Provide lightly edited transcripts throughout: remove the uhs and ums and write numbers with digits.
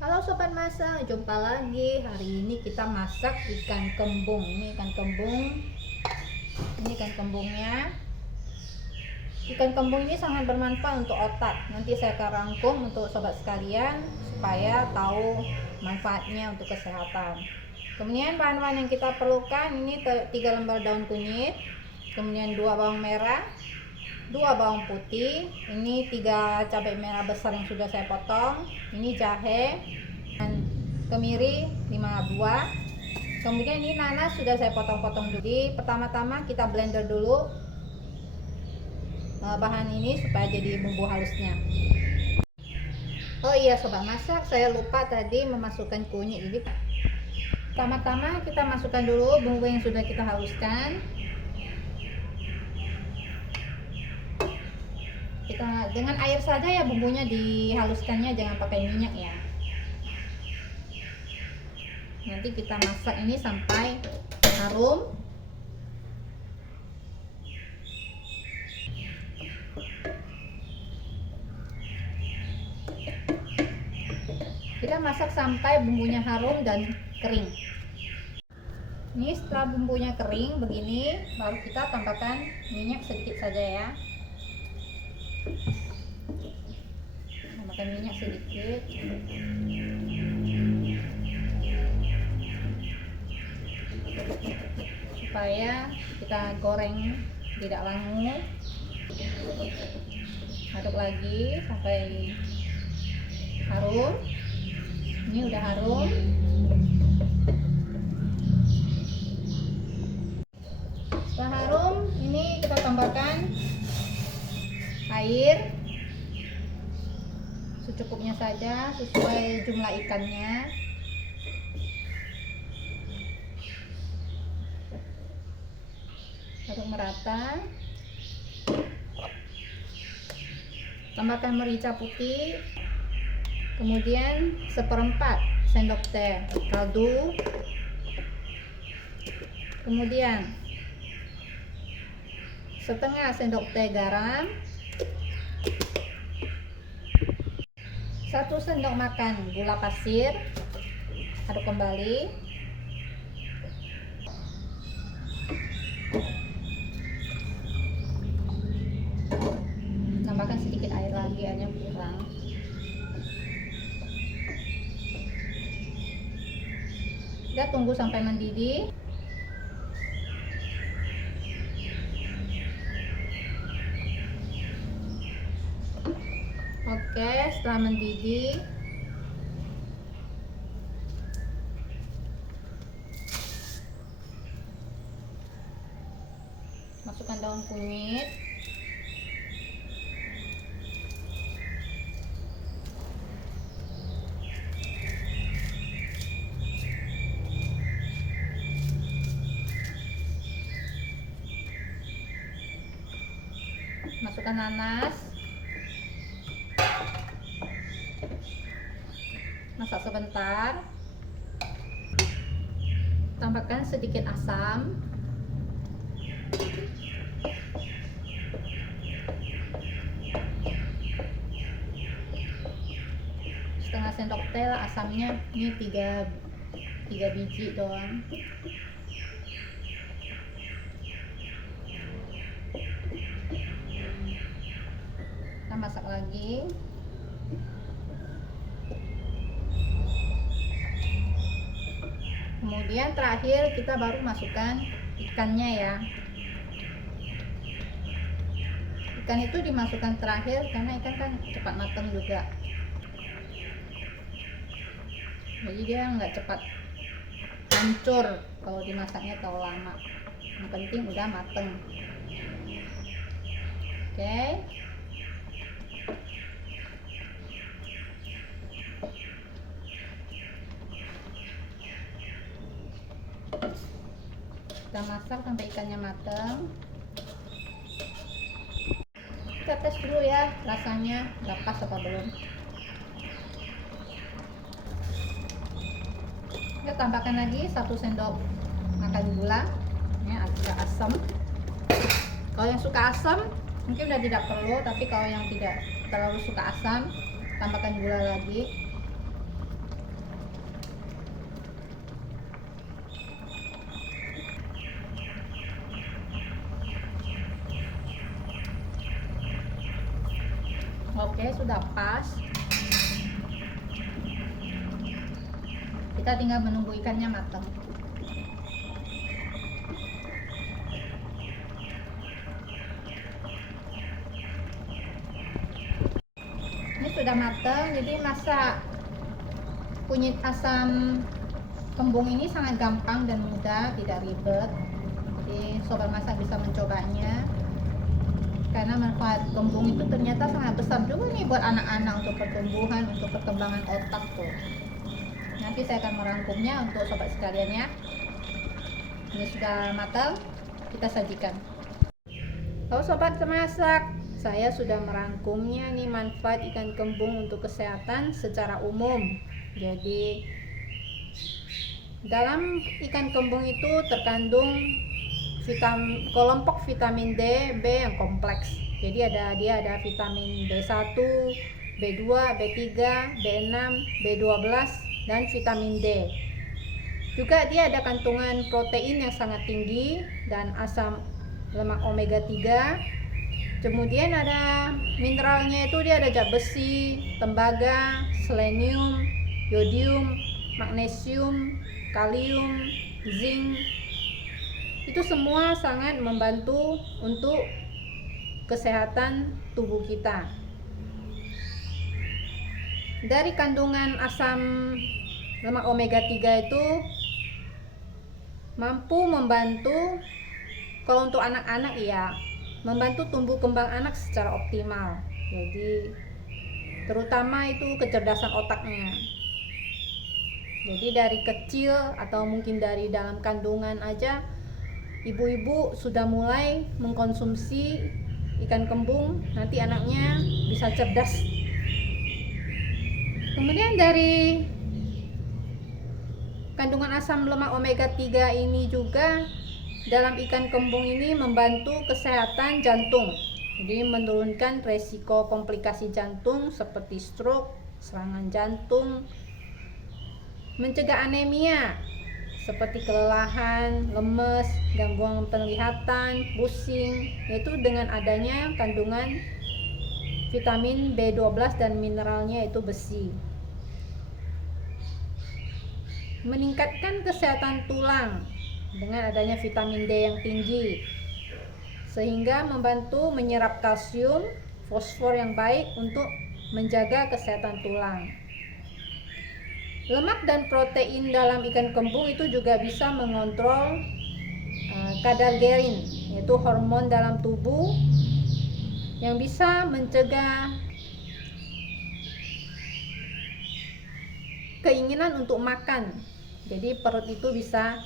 Halo sobat masak, jumpa lagi. Hari ini kita masak ikan kembung. Ini ikan kembung. Ini ikan kembungnya. Ikan kembung ini sangat bermanfaat untuk otak. Nanti saya akan rangkum untuk sobat sekalian supaya tahu manfaatnya untuk kesehatan. Kemudian bahan-bahan yang kita perlukan ini 3 lembar daun kunyit, kemudian 2 bawang merah, 2 bawang putih, ini 3 cabai merah besar yang sudah saya potong, ini jahe dan kemiri 5 buah. Kemudian ini nanas sudah saya potong-potong. Jadi pertama-tama kita blender dulu bahan ini supaya jadi bumbu halusnya. Oh iya sobat masak, saya lupa tadi memasukkan kunyit. Jadi pertama-tama kita masukkan dulu bumbu yang sudah kita haluskan. Kita dengan air saja ya bumbunya dihaluskannya, jangan pakai minyak ya. Nanti kita masak ini sampai harum. Kita masak sampai bumbunya harum dan kering. Ini setelah bumbunya kering begini, baru kita tambahkan minyak sedikit saja ya. Tambahkan minyak sedikit. Supaya kita goreng tidak langu. Aduk lagi sampai harum. Ini udah harum. Setelah harum, ini kita tambahkan air secukupnya saja sesuai jumlah ikannya. Aduk merata. Tambahkan merica putih, kemudian 1/4 sendok teh kaldu, kemudian 1/2 sendok teh garam, 1 sendok makan gula pasir. Aduk kembali. Tambahkan sedikit air lagi, airnya kurang. Kita tunggu sampai mendidih. Oke, setelah mendidih masukkan daun kunyit, masukkan nanas, masak sebentar, tambahkan sedikit asam, setengah sendok teh lah asamnya. Ini 3 biji doang. Kita masak lagi. Kemudian terakhir kita baru masukkan ikannya ya. Ikan itu dimasukkan terakhir karena ikan kan cepat matang juga. Jadi dia nggak cepat hancur kalau dimasaknya terlalu lama. Yang penting udah mateng. Oke. Kita masak sampai ikannya matang. Kita tes dulu ya rasanya udah pas apa belum. Kita tambahkan lagi 1 sendok makan gula ya, agak asam. Kalau yang suka asam mungkin udah tidak perlu, tapi kalau yang tidak terlalu suka asam tambahkan gula lagi. Oke, sudah pas. Kita tinggal menunggu ikannya matang. Ini sudah matang, jadi masak kunyit asam kembung ini sangat gampang dan mudah, tidak ribet. Jadi sobat masak bisa mencobanya. Karena manfaat kembung itu ternyata sangat besar juga nih buat anak-anak, untuk pertumbuhan, untuk perkembangan otak tuh. Nanti saya akan merangkumnya untuk sobat sekalian ya. Ini sudah matang, kita sajikan. Halo sobat masak, saya sudah merangkumnya nih manfaat ikan kembung untuk kesehatan secara umum. Jadi dalam ikan kembung itu terkandung kelompok vitamin D, B yang kompleks. Jadi dia ada vitamin B1, B2, B3, B6, B12 dan vitamin D. Juga dia ada kandungan protein yang sangat tinggi dan asam lemak omega 3. Kemudian ada mineralnya, itu dia ada zat besi, tembaga, selenium, yodium, magnesium, kalium, zinc. Itu semua sangat membantu untuk kesehatan tubuh kita. Dari kandungan asam lemak omega 3 itu mampu membantu, kalau untuk anak-anak ya, membantu tumbuh kembang anak secara optimal. Jadi terutama itu kecerdasan otaknya. Jadi dari kecil atau mungkin dari dalam kandungan aja, ibu-ibu sudah mulai mengkonsumsi ikan kembung, nanti anaknya bisa cerdas. Kemudian dari kandungan asam lemak omega 3 ini juga dalam ikan kembung ini membantu kesehatan jantung. Jadi menurunkan resiko komplikasi jantung seperti stroke, serangan jantung, mencegah anemia seperti kelelahan, lemes, gangguan penglihatan, pusing, yaitu dengan adanya kandungan vitamin B12 dan mineralnya itu besi. Meningkatkan kesehatan tulang dengan adanya vitamin D yang tinggi, sehingga membantu menyerap kalsium, fosfor yang baik untuk menjaga kesehatan tulang. Lemak dan protein dalam ikan kembung itu juga bisa mengontrol kadar gerin, yaitu hormon dalam tubuh yang bisa mencegah keinginan untuk makan. Jadi perut itu bisa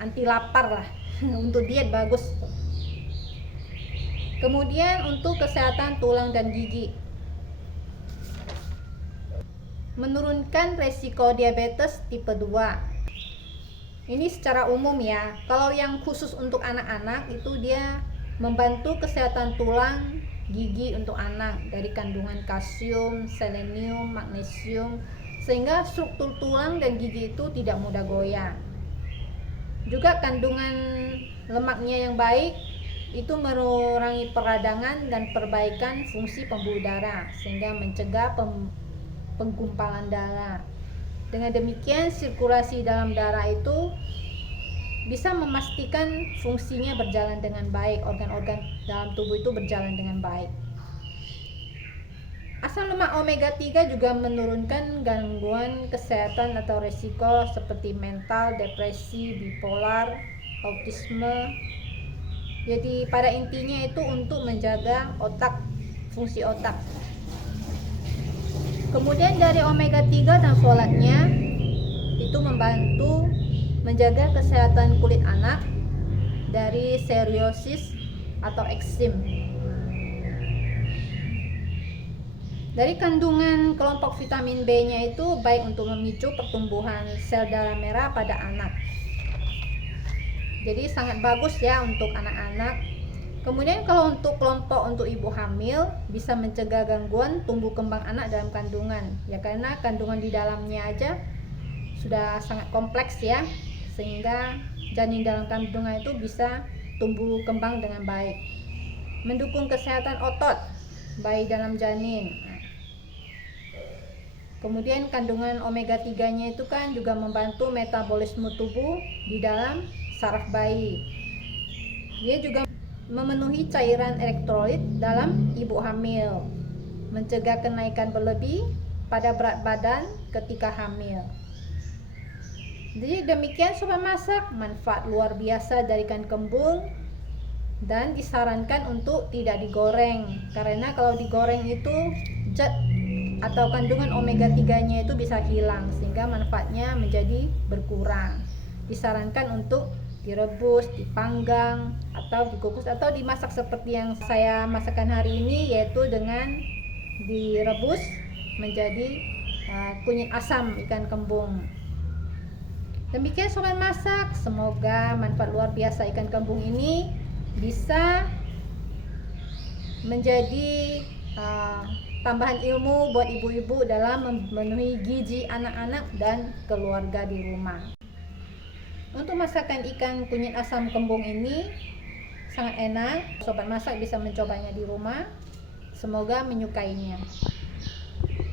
anti lapar lah. Untuk diet bagus. Kemudian untuk kesehatan tulang dan gigi, menurunkan resiko diabetes tipe 2. Ini secara umum ya. Kalau yang khusus untuk anak-anak itu dia membantu kesehatan tulang, gigi untuk anak dari kandungan kalsium, selenium, magnesium, sehingga struktur tulang dan gigi itu tidak mudah goyah. Juga kandungan lemaknya yang baik itu mengurangi peradangan dan perbaikan fungsi pembuluh darah, sehingga mencegah penggumpalan darah. Dengan demikian sirkulasi dalam darah itu bisa memastikan fungsinya berjalan dengan baik, organ-organ dalam tubuh itu berjalan dengan baik. Asam lemak omega 3 juga menurunkan gangguan kesehatan atau risiko seperti mental, depresi, bipolar, autisme. Jadi pada intinya itu untuk menjaga otak, fungsi otak. Kemudian dari omega 3 dan folatnya itu membantu menjaga kesehatan kulit anak dari psoriasis atau eksim. Dari kandungan kelompok vitamin B-nya itu baik untuk memicu pertumbuhan sel darah merah pada anak. Jadi sangat bagus ya untuk anak-anak. Kemudian kalau untuk kelompok untuk ibu hamil, bisa mencegah gangguan tumbuh kembang anak dalam kandungan. Ya karena kandungan di dalamnya aja sudah sangat kompleks ya, sehingga janin dalam kandungan itu bisa tumbuh kembang dengan baik. Mendukung kesehatan otot. bayi dalam janin. Kemudian kandungan omega 3-nya itu kan juga membantu metabolisme tubuh di dalam saraf bayi. Dia juga memenuhi cairan elektrolit dalam ibu hamil, mencegah kenaikan berlebih pada berat badan ketika hamil. Jadi demikian sobat masak, manfaat luar biasa dari ikan kembung, dan disarankan untuk tidak digoreng, karena kalau digoreng itu zat atau kandungan omega 3-nya itu bisa hilang sehingga manfaatnya menjadi berkurang. Disarankan untuk direbus, dipanggang, atau dikukus, atau dimasak seperti yang saya masakkan hari ini, yaitu dengan direbus menjadi kunyit asam ikan kembung. Demikian sobat masak, semoga manfaat luar biasa ikan kembung ini bisa menjadi tambahan ilmu buat ibu-ibu dalam memenuhi gizi anak-anak dan keluarga di rumah. Untuk masakan ikan kunyit asam kembung ini sangat enak. Sobat masak bisa mencobanya di rumah. Semoga menyukainya.